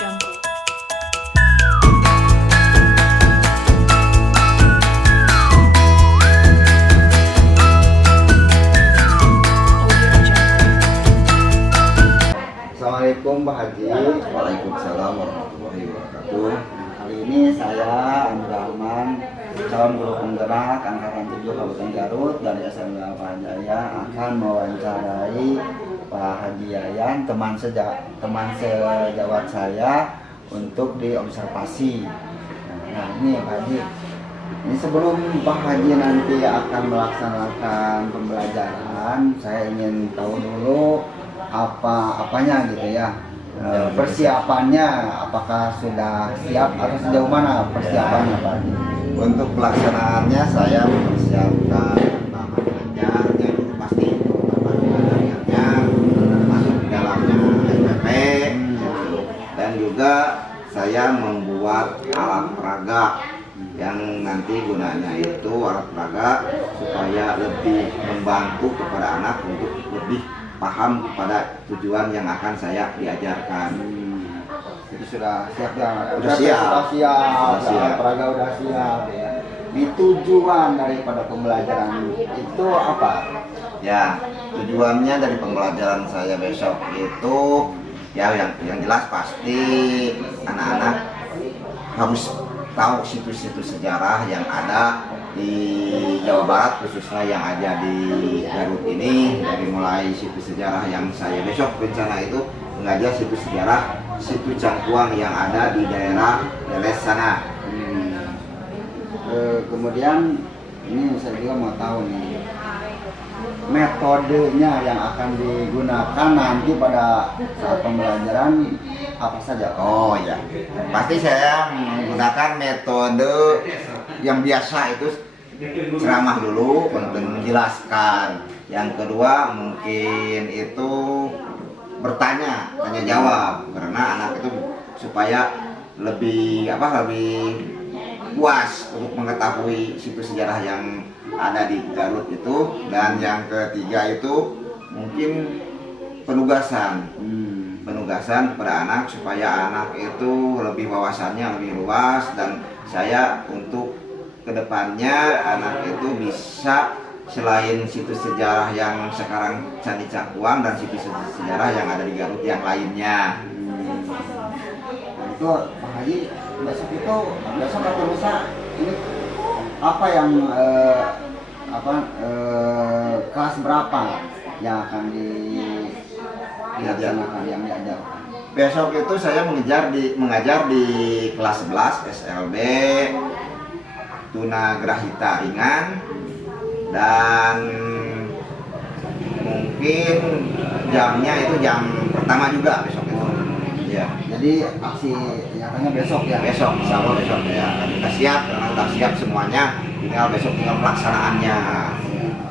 Jungle. Audio Jungle. Assalamualaikum Pak Haji. Waalaikumsalam warahmatullahi wabarakatuh. Kali ini saya Anur Rahman, calon guru penggerak angkatan 7 Kabupaten Garut dari SMK Jaya akan mewawancarai Pak Haji Yayan, teman sejawat saya untuk diobservasi. Nah ini Pak Haji, ini sebelum Pak Haji nanti akan melaksanakan pembelajaran, saya ingin tahu dulu apanya gitu ya. Persiapannya apakah sudah siap atau sejauh mana persiapannya Pak Haji? Untuk pelaksanaannya saya mempersiapkan bahan-bahannya yang pasti bahan-bahannya masuk di dalamnya SPP dan juga saya membuat alat peraga yang nanti gunanya itu alat peraga supaya lebih membantu kepada anak untuk lebih paham kepada tujuan yang akan saya diajarkan. Jadi sudah siap ya? Sudah siap. Sudah siap. Sudah siap. Peraga udah siap ya. Di tujuan daripada pembelajaran itu apa? Ya, tujuannya dari pembelajaran saya besok itu ya yang jelas pasti anak-anak harus tahu situs-situs sejarah yang ada di Jawa Barat, khususnya yang ada di Garut ini. Dari mulai situs sejarah yang saya besok rencana itu mengajar situs sejarah situ Cangkuang yang ada di daerah Leles sana. Kemudian ini saya juga mau tahu nih metodenya yang akan digunakan nanti pada saat pembelajaran apa saja? Oh ya, pasti saya menggunakan metode yang biasa itu ceramah dulu untuk menjelaskan. Yang kedua mungkin itu bertanya, tanya jawab karena anak itu supaya lebih puas untuk mengetahui situs sejarah yang ada di Garut itu. Dan yang ketiga itu mungkin penugasan kepada anak supaya anak itu lebih wawasannya lebih luas, dan saya untuk kedepannya anak itu bisa selain situs sejarah yang sekarang Candi Cangkuang dan situs-situs sejarah yang ada di Garut yang lainnya. Nah, itu Pak Haji besok atau lusa ini apa yang kelas berapa yang akan dilaksanakan yang diajarkan? Besok itu saya mengajar di kelas 11 SLB tunagrahita ringan, dan mungkin jamnya itu jam pertama juga besok itu. Ya. Jadi aksi nyatanya besok ya? Besok, insya Allah besok ya. Kita siap, karena udah siap semuanya. Besok tinggal pelaksanaannya.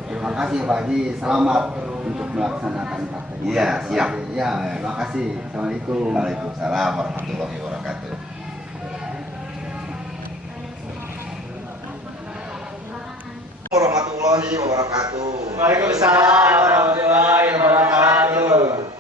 Terima kasih Pak Haji, selamat untuk melaksanakan praktek. Iya, siap. Ya, terima kasih. Assalamualaikum. Waalaikumsalam warahmatullahi wabarakatuh. Warahmatullahi wabarakatuh. Waalaikumsalam warahmatullahi wabarakatuh.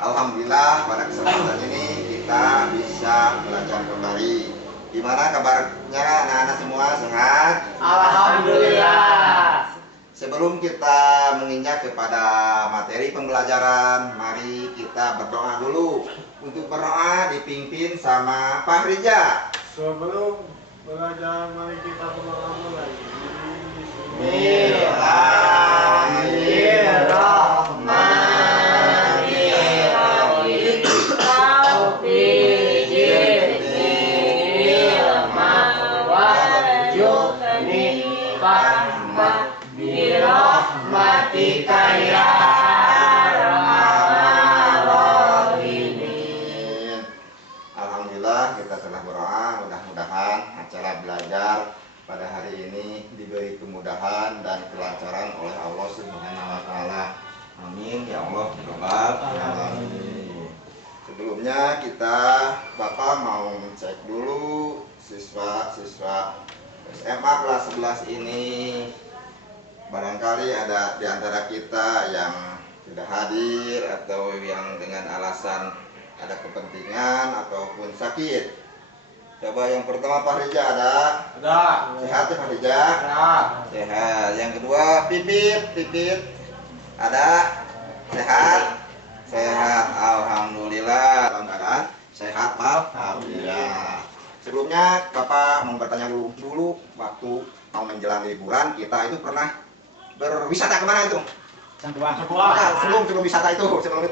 Alhamdulillah pada kesempatan ini kita bisa belajar kembali. Gimana kabarnya anak-anak semua, sehat? Alhamdulillah. Sebelum kita menginjak kepada materi pembelajaran, mari kita berdoa dulu. Untuk berdoa dipimpin sama Pak Rija. Sebelum belajar mari kita berdoa mulai. Alhamdulillah kita telah berdoa, mudah-mudahan acara belajar pada hari ini diberi kemudahan dan kelancaran oleh Allah Subhanahu wa taala. Amin ya Allah rabbal alamin. Sebelumnya Bapak mau cek dulu siswa-siswa SMA kelas 11 ini. Barangkali ada di antara kita yang sudah hadir atau yang dengan alasan ada kepentingan ataupun sakit. Coba yang pertama Pak Rija ada? Ada. Sehat ya Pak Rija? Ada. Sehat. Yang kedua Pipit ada? Sehat? Sehat. Alhamdulillah. Dalam keadaan sehat Pak. Alhamdulillah. Sebelumnya Bapak mau bertanya dulu waktu mau menjelang liburan kita itu pernah berwisata kemana itu? Cangkuang. Nah, sebelum wisata itu, sebelum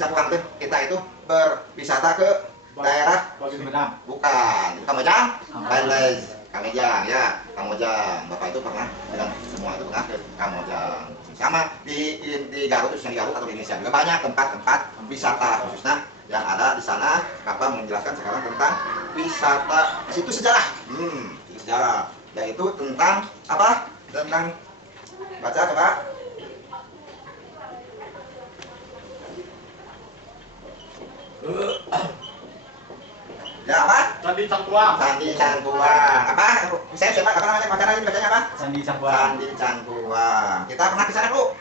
Cangkuang itu kita itu berwisata ke daerah Sumedang. bukan Kamojang, lain Kamojang ya, Kamojang. Bapak itu pernah dengan semua itu pernah ke Kamojang. Sama di Garut, khususnya di Garut atau di Indonesia juga banyak tempat-tempat wisata khususnya yang ada di sana. Bapak menjelaskan sekarang tentang wisata situ sejarah. Sejarah yaitu tentang apa? Tentang baca coba. Ya apa? Candi Cangkuang. Candi Cangkuang. Apa? Saya siapa? Apa namanya? Bacanya ini bacanya apa? Candi Cangkuang. Candi Cangkuang. Kita pernah ke sana, Bu?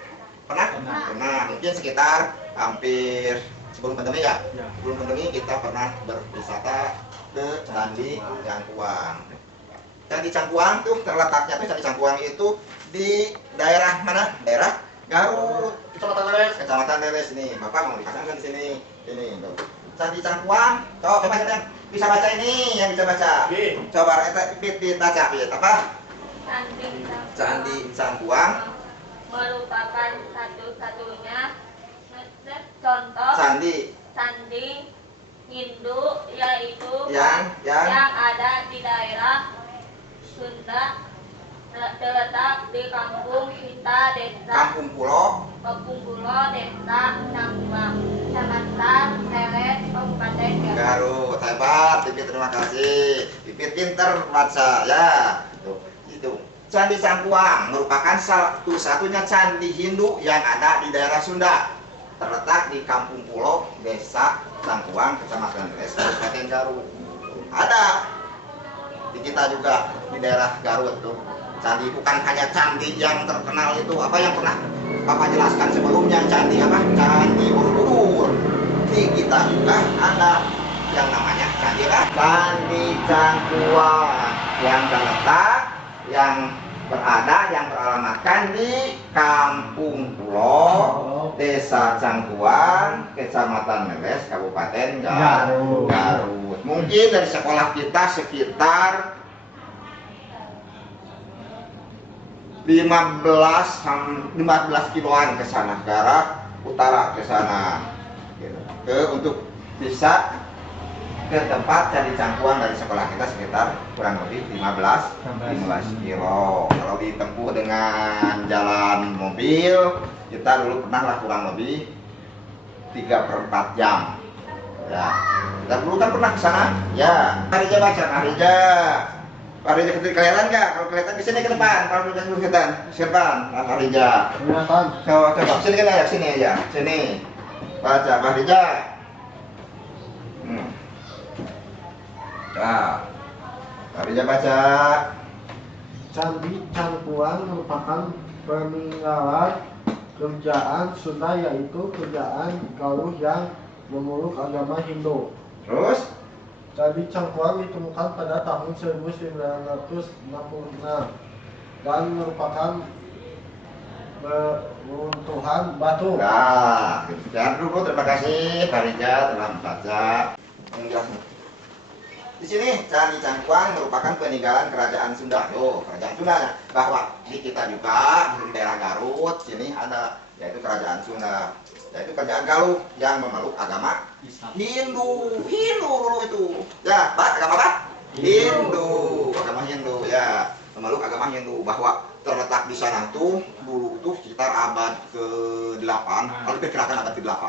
Pernah? Pernah. Mungkin sekitar hampir sebelum pandemi ya? Ya. Sebelum pandemi kita pernah berwisata ke Candi Cangkuang. Candi Cangkuang tuh terletaknya tuh Candi Cangkuang itu di daerah mana? Daerah Garut. Kecamatan Leles. Kecamatan Leles ini. Bapak mau dipasangkan di sini. Ini tuh. Candi Cangkuang. Coba yang bisa baca ini, yang bisa baca. Coba Pit baca Pit apa? Candi Cangkuang merupakan satu-satunya contoh candi Hindu yaitu yang ada di daerah Sunda, terletak di Kampung Kita, Kampung Pulo, Desa Cangkuang, Kecamatan Leles, Kabupaten Garut. Hebat, Pipit, terima kasih. Pipit pinter baca ya. Tuh, itu. Candi Cangkuang merupakan satu-satunya candi Hindu yang ada di daerah Sunda. Terletak di Kampung Pulo, Desa Cangkuang, Kecamatan Leles, Kabupaten Garut. Ada di kita juga di daerah Garut tuh. Candi bukan hanya candi yang terkenal itu, apa yang pernah Bapak jelaskan sebelumnya, candi apa? Candi Borobudur. Di kita juga ada yang namanya candi apa? Candi Cangkuang yang terletak, yang beralamatkan di Kampung Pulo, Desa Cangkuang, Kecamatan Leles, Kabupaten Garut. Mungkin dari sekolah kita sekitar 15 kiloan ke sana, ke arah utara ke sana. Untuk bisa ke tempat Candi Cangkuang dari sekolah kita sekitar kurang lebih 15 kilo. Kalau ditempuh dengan jalan mobil, kita dulu pernah lah kurang lebih 3/4 jam. Ya, kita dulu kan pernah ke sana. Ya, Pak Rija baca, Pak Rija. Pak Rija kelihatan nggak? Kalau kelihatan di sini ke depan. Kalau Rija kelihatan, depan. Pak Rija. Kelihatan. Coba sini kan ya, sini aja, sini. Baca Pak Rija. Nah, Pak Rija baca. Candi Cangkuang merupakan peninggalan kerajaan Sunda, yaitu kerajaan Galuh yang memeluk agama Hindu. Terus? Candi Cangkuang ditemukan pada tahun 1966 dan merupakan runtuhan batu. Nah, sekian dulu. Terima kasih Pak Rija telah membaca. Di sini Candi Cangkuang merupakan peninggalan kerajaan Sunda. Oh, kerajaan Sunda. Bahwa di kita juga di daerah Garut sini ada, yaitu kerajaan Sunda, yaitu kerajaan Galuh yang memeluk agama Hindu dulu itu. Ya, Pak, agama apa? Hindu, agama Hindu ya, memeluk agama Hindu. Bahwa terletak di sana tuh dulu tuh sekitar abad ke-8, kalau diperkirakan abad ke-8.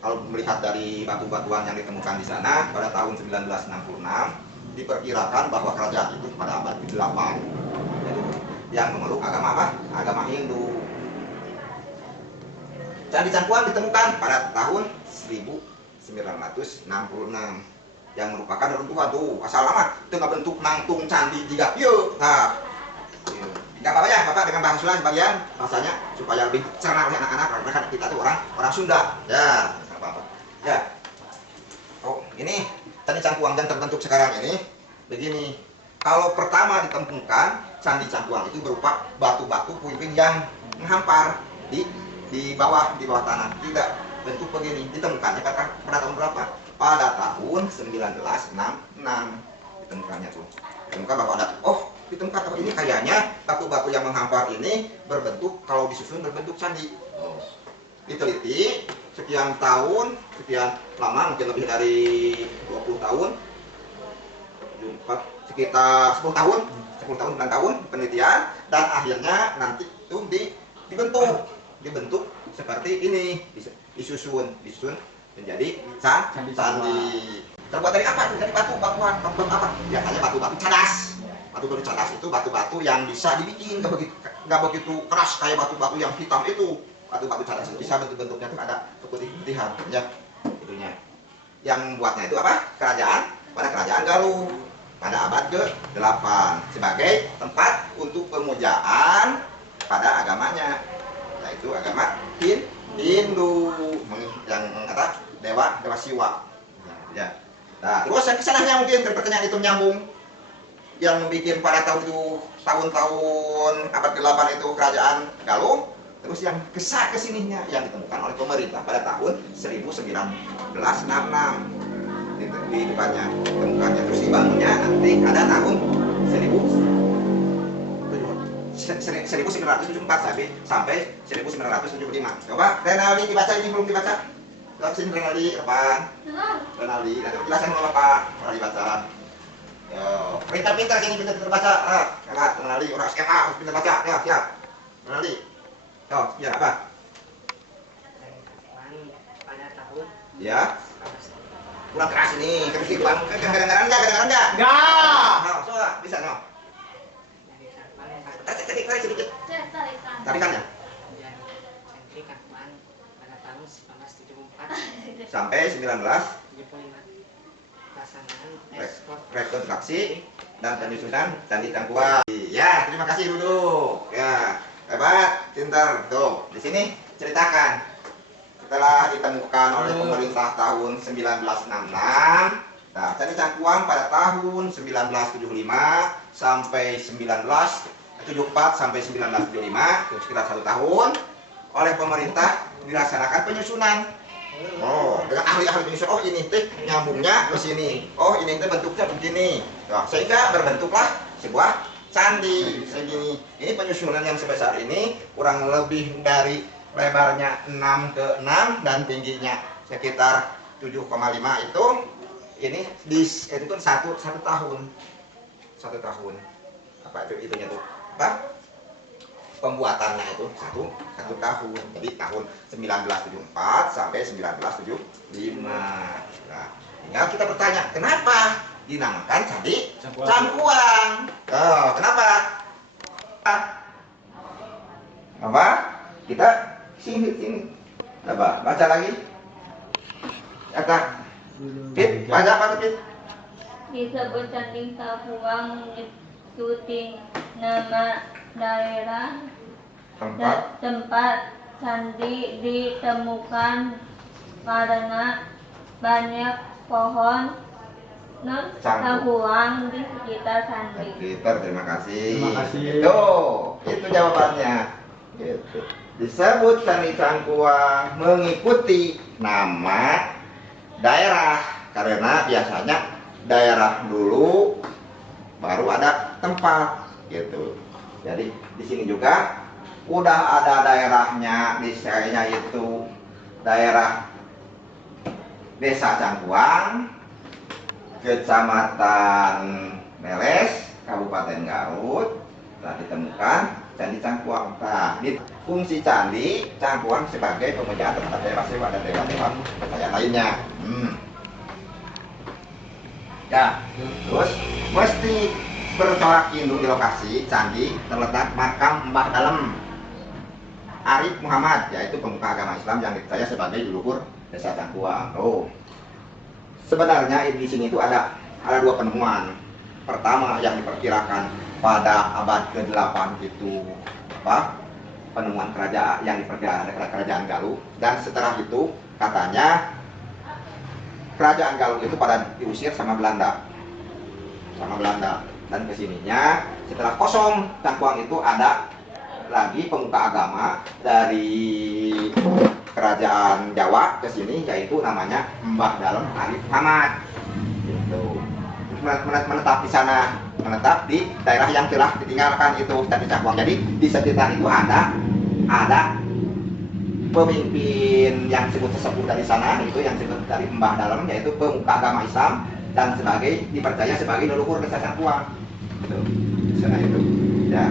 Kalau melihat dari batu-batuan yang ditemukan di sana pada tahun 1966, diperkirakan bahwa kerajaan itu pada abad ke-8 yang memeluk agama apa? Agama Hindu. Candi Cangkuang ditemukan pada tahun 1966 yang merupakan runtuhan tuh asal lama itu nggak bentuk nangtung candi juga yuk. Nah, nggak apa-apa ya Bapak dengan bahasa Sunda sebagian bahasanya supaya lebih cerna oleh anak-anak karena kita tuh orang Sunda ya, nggak apa-apa ya. Cangkuang dan terbentuk sekarang ini begini. Kalau pertama ditemukan Candi Cangkuang itu berupa batu-batu puing-puing yang menghampar di bawah tanah. Tidak bentuk begini. Ditemukannya pada tahun berapa? Pada tahun 1966 ditemukannya tuh. Ditemukan bahwa ada ditemukan ini kayaknya batu-batu yang menghampar ini berbentuk, kalau disusun berbentuk candi. Diteliti sekian tahun, sekian lama, mungkin lebih dari 20 tahun, sekitar 10 tahun, 9 tahun penelitian, dan akhirnya nanti itu dibentuk seperti ini, disusun menjadi candi. Terbuat dari apa? Dari batuan apa? Biasanya batu-batu cadas. Batu-batu cadas itu batu-batu yang bisa dibikin, nggak begitu keras kayak batu-batu yang hitam itu. Batu-batu cadas itu bisa bentuk-bentuknya itu ada keputih-putihan, ya, itunya. Yang buatnya itu apa? Kerajaan Galuh pada abad ke-8 sebagai tempat untuk pemujaan pada agamanya, yaitu agama Hindu yang kata dewa Siwa. Ya. Nah, terus yang kesananya mungkin pertanyaan itu nyambung. Yang bikin pada tahun-tahun abad ke-8 itu kerajaan Galuh. Terus yang kesininya yang ditemukan oleh pemerintah pada tahun 1966 di depannya temukannya, terus dibangunnya nanti ada tahun 1974 sampai 1975. Coba Renaldi dibaca, ini belum dibaca. Coba sini Renaldi depan. Renaldi, nanti jelasan sama Bapak. Pernah dibaca. Pintar-pintar sini, pintar baca. Renaldi orang SMA harus pintar baca. Ya, siap. Renaldi. Biar apa? Pada tahun Ya. Kurang keras ini, terus bang, kadang-kadang enggak. Enggak. Bisa no. Tarik sedikit. Tarikan ya. pada tahun 1974 Sampai 19 pelaksanaan rekonstruksi dan penyusunan Candi Cangkuang. Ya, terima kasih duduk. Ya, hebat, pintar. Tuh, di sini ceritakan. Setelah ditemukan oleh pemerintah tahun 1966, nah, Candi Cangkuang pada tahun 1975 sampai 1974 sampai 1975, sekitar 1 tahun, oleh pemerintah dilaksanakan penyusunan. Dengan ahli-ahli penyusun. Ini teh nyambungnya ke sini. Ini teh bentuknya begini. Nah, sehingga berbentuklah sebuah candi segini. Ini penyusunan yang sebesar ini kurang lebih dari lebarnya 6 ke 6 dan tingginya sekitar 7,5 itu. Ini itu kan satu tahun. Apa itu itunya tuh? Apa? Pembuatannya itu satu tahun. Jadi tahun 1974 sampai 1975. Nah, tinggal kita bertanya, kenapa dinamakan Candi Cangkuang? Kenapa? Apa? Kita sini. Coba baca lagi. Kata Fit, baca apa tuh Fit? Disebut Candi Cangkuang mengikuti nama daerah tempat candi ditemukan karena banyak pohon cangkuang di sekitar candi. Terima kasih. Itu jawabannya. Gitu. Disebut Candi Cangkuang mengikuti nama daerah karena biasanya daerah dulu baru ada tempat gitu. Jadi di sini juga udah ada daerahnya, desanya itu daerah Desa Cangkuang, Kecamatan Meles, Kabupaten Garut, telah ditemukan Candi Cangkuang. Nah, di fungsi Candi Cangkuang sebagai pemujaan terhadap dewa-dewa dan dewa-dewa yang lainnya. Ya, terus mesti bercorak induk di lokasi candi terletak makam Mbah Dalem Arif Muhammad, yaitu pemuka agama Islam yang dipercaya sebagai leluhur Desa Cangkuang. Sebenarnya di sini itu ada 2 penemuan. Pertama yang diperkirakan pada abad ke-8 itu penemuan kerajaan yang diperkirakan kerajaan Galuh, dan setelah itu katanya kerajaan Galuh itu pada diusir sama Belanda. Dan kesininya setelah kosong Cangkuang itu ada lagi pemuka agama dari kerajaan Jawa ke sini, yaitu namanya Mbah Dalem Arif Hamad. Gitu. Menetap di sana, menetap di daerah yang telah ditinggalkan itu Candi Cangkuang. Jadi di sekitar itu ada pemimpin yang sesepuh dari sana, itu yang disebut dari Mbah Dalem, yaitu pemuka agama Islam dan dipercaya sebagai leluhur desa Cangkuang. Gitu. Di sana itu. Ya.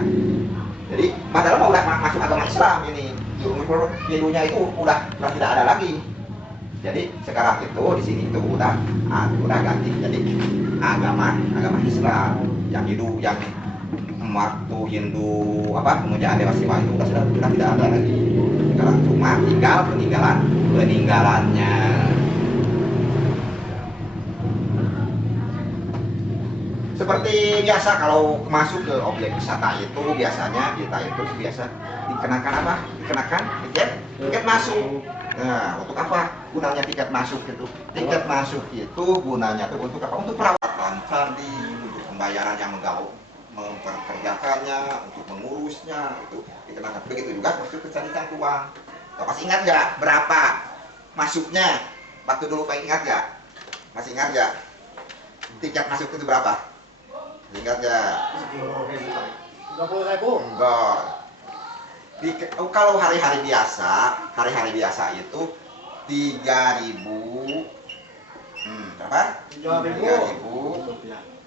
Jadi Mbah Dalem udah masuk agama Islam ini. Hindunya itu udah tidak ada lagi. Jadi sekarang itu di sini itu udah ganti jadi agama Islam. Yang waktu Hindu pemujaan Dewa Siwa itu sudah tidak ada lagi. Sekarang cuma tinggal peninggalannya. Seperti biasa kalau masuk ke objek wisata itu biasanya kita itu biasa dikenakan apa? Dikenakan tiket masuk. Nah, untuk apa gunanya tiket masuk itu? Tiket masuk itu gunanya tuh untuk apa? Untuk perawatan candi, untuk pembayaran yang memperkerjakannya, untuk mengurusnya itu dikenakan. Begitu juga masuk ke Candi Cangkuang. Masih ingat nggak berapa masuknya? Waktu dulu ingat nggak? Masih ingat nggak? Tiket masuk itu berapa? Ingat ya? 30.000. Enggak. Kalau hari-hari biasa itu 3.000. Berapa? 3.000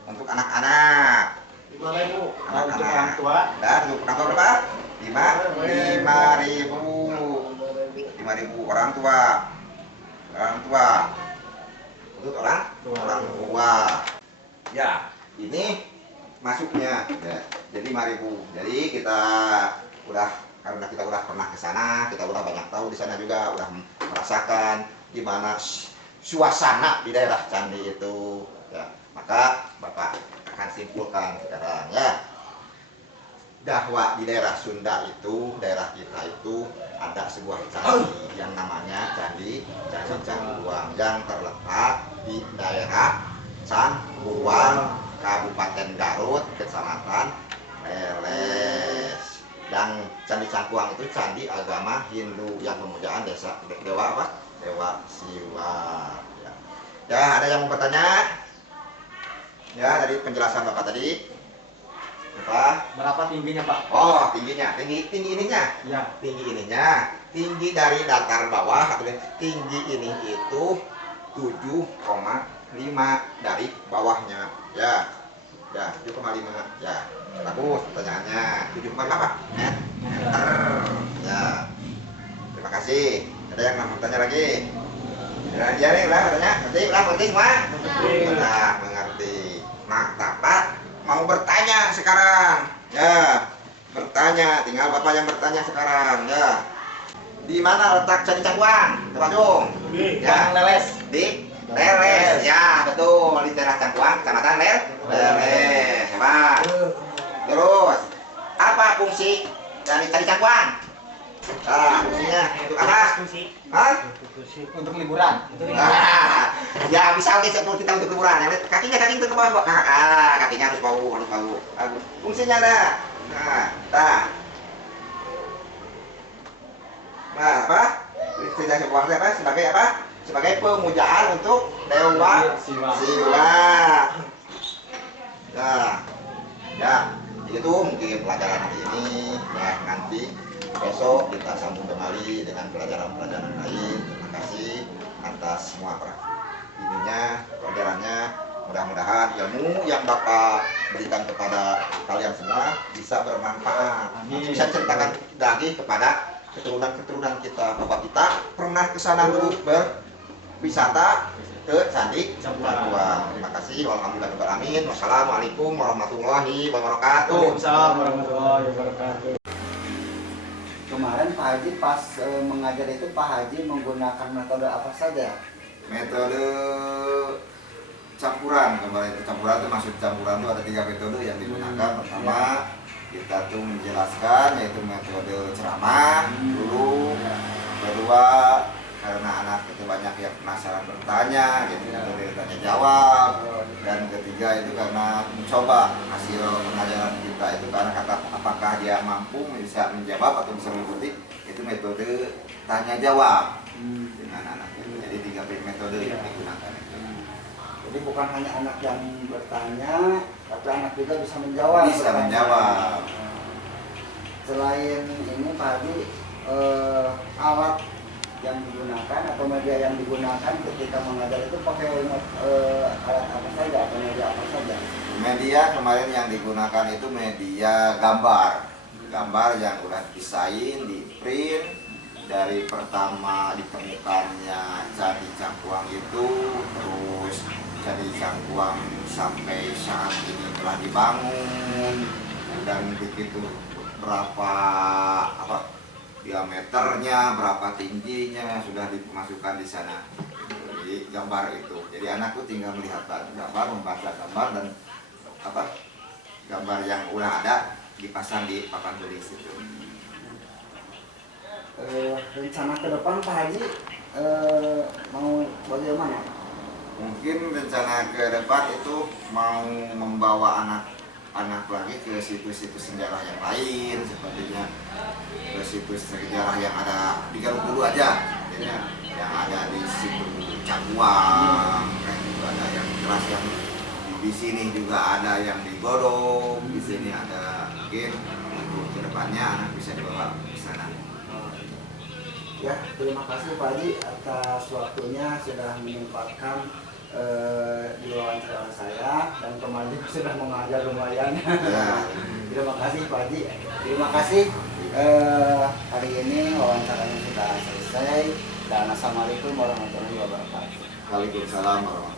untuk anak-anak. 5.000 Anak-anak. orang tua. Dan untuk orang tua berapa? 5.000. 5.000 orang tua. Untuk orang tua. Ya, ini masuknya ya, jadi 5.000. Jadi karena kita udah pernah ke sana, kita udah banyak tahu di sana juga, udah merasakan gimana suasana di daerah candi itu ya. Maka Bapak akan simpulkan sekarang ya, bahwa di daerah Sunda itu, daerah kita itu ada sebuah candi yang namanya Candi Cangkuang yang terletak di daerah Cangkuang, Kabupaten Garut, Kecamatan Leles. Dan Candi Cangkuang itu candi agama Hindu yang pemujaan Dewa Siwa. Ya, ada yang mau bertanya? Ya, dari penjelasan Bapak tadi. Berapa tingginya, Pak? Oh, tingginya, tinggi ininya. Ya. Tinggi ininya, tinggi dari datar bawah atau tinggi ini itu 7,5 dari bawahnya. Ya, 7,5. Ya, bagus pertanyaannya. 7,5 apa? Meter. Ya, terima kasih. Ada yang mau bertanya lagi? Ya, nih lah bertanya. Mengerti semua? Nah, mengerti. Mantap, Pak. Mau bertanya sekarang? Ya, bertanya. Tinggal Bapak yang bertanya sekarang. Ya. Di mana letak Candi Cangkuang? Coba dong. Ya. Leles. Di Leles, ya betul, di daerah Cangkuang, Kecamatan Leles. Coba. Terus, apa fungsi dari Candi Cangkuang? Fungsinya untuk apa? Hah? Untuk liburan. Ya bisa oke sebelum kita untuk liburan. Kakinya ke bawah. Kakinya harus bau. Fungsinya ada. Nah, apa? Candi Cangkuang apa? Sebagai apa? Sebagai pemujaan untuk Dewa Siwa. Ya, itu mungkin pelajaran hari ini. Ya, nanti besok kita sambung kembali dengan pelajaran-pelajaran lain. Terima kasih atas semua pelajarannya. Mudah-mudahan ilmu yang Bapak berikan kepada kalian semua bisa bermanfaat. Bisa ceritakan lagi kepada keturunan kita. Bapak kita pernah ke sana dulu berwisata ke Candi Cangkuang. Terima kasih. Walhamdulillahirobbilalamin. Wassalamualaikum warahmatullahi wabarakatuh. Waalaikumsalam warahmatullahi wabarakatuh. Kemarin Pak Haji pas mengajar itu Pak Haji menggunakan metode apa saja? Metode campuran. Kemarin itu campuran itu maksud campuran itu ada 3 metode yang digunakan. Pertama kita tuh menjelaskan yaitu metode ceramah dulu. Kedua karena anak itu banyak yang penasaran bertanya, jadi tanya jawab. Dan ketiga itu karena mencoba hasil pengajaran kita itu karena kata apakah dia mampu bisa menjawab atau bisa mengikuti, itu metode tanya jawab dengan anak itu. Jadi 3 metode yang digunakan itu. Jadi bukan hanya anak yang bertanya, tapi anak juga bisa menjawab. Bisa menjawab. Selain ini Pak Haji, alat yang digunakan atau media yang digunakan ketika mengajar itu pakai alat apa saja atau media apa saja? Media kemarin yang digunakan itu media gambar yang udah desain, di print dari pertama ditemukannya Candi Cangkuang itu, terus Candi Cangkuang sampai saat ini telah dibangun dan begitu berapa diameternya, berapa tingginya sudah dimasukkan di sana. Jadi gambar itu. Jadi anak tuh tinggal melihat gambar, membaca gambar dan gambar yang udah ada dipasang di papan tulis itu. Rencana ke depan Pak Haji mau bagaimana? Mungkin rencana ke depan itu mau membawa anak lagi ke situs-situs sejarah yang lain, sepertinya ke situs sejarah yang ada di Garut dulu aja, yang ada di situ Cangkuang, juga ada yang keras yang di sini juga ada yang di Godong, di sini ada. Mungkin untuk kedepannya anak bisa dibawa ke sana. Ya, terima kasih Pak Haji atas waktunya sudah menyempatkan di wawancara saya dan kemarin sudah mengajar lumayan. Ya. Terima kasih Pak Haji. Terima kasih. Hari ini wawancaranya sudah selesai dan assalamualaikum warahmatullahi wabarakatuh. Waalaikumsalam warahmatullahi wabarakatuh.